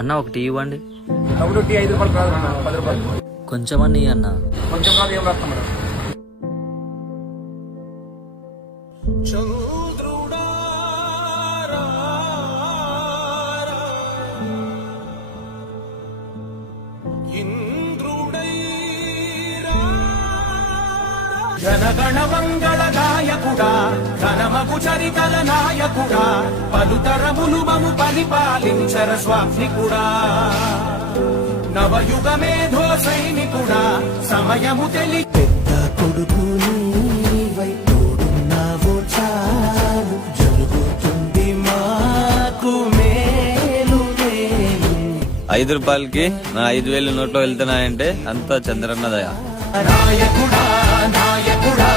అన్న ఒకటి ఇవ్వండి. తమ్ముడు టీ 5 రూపాయలు కాదు అన్న, 10 రూపాయలు. కొంచెం అన్న అన్న. కొంచెం కాదు, ఏం రాస్తాం మేడం. జనగణ మంగళ నాయకుడా, ఘనమగు చరితల నాయకుడా, పలుతరములు మము పరిపాలించర స్వామికుడా, నవయుగ మేధో సైనికుడా, సమయము తెలి పెద్ద కొడుకు నీవై తోడున్నావో చాలు, జరుగుతుంది మాకు మేలు మేలు. 5 రూపాయలకి నా 5,000 నోట్లో వెళ్తున్నాయంటే అంతా చంద్రన్న దయ. నాయకుడా నాయకుడా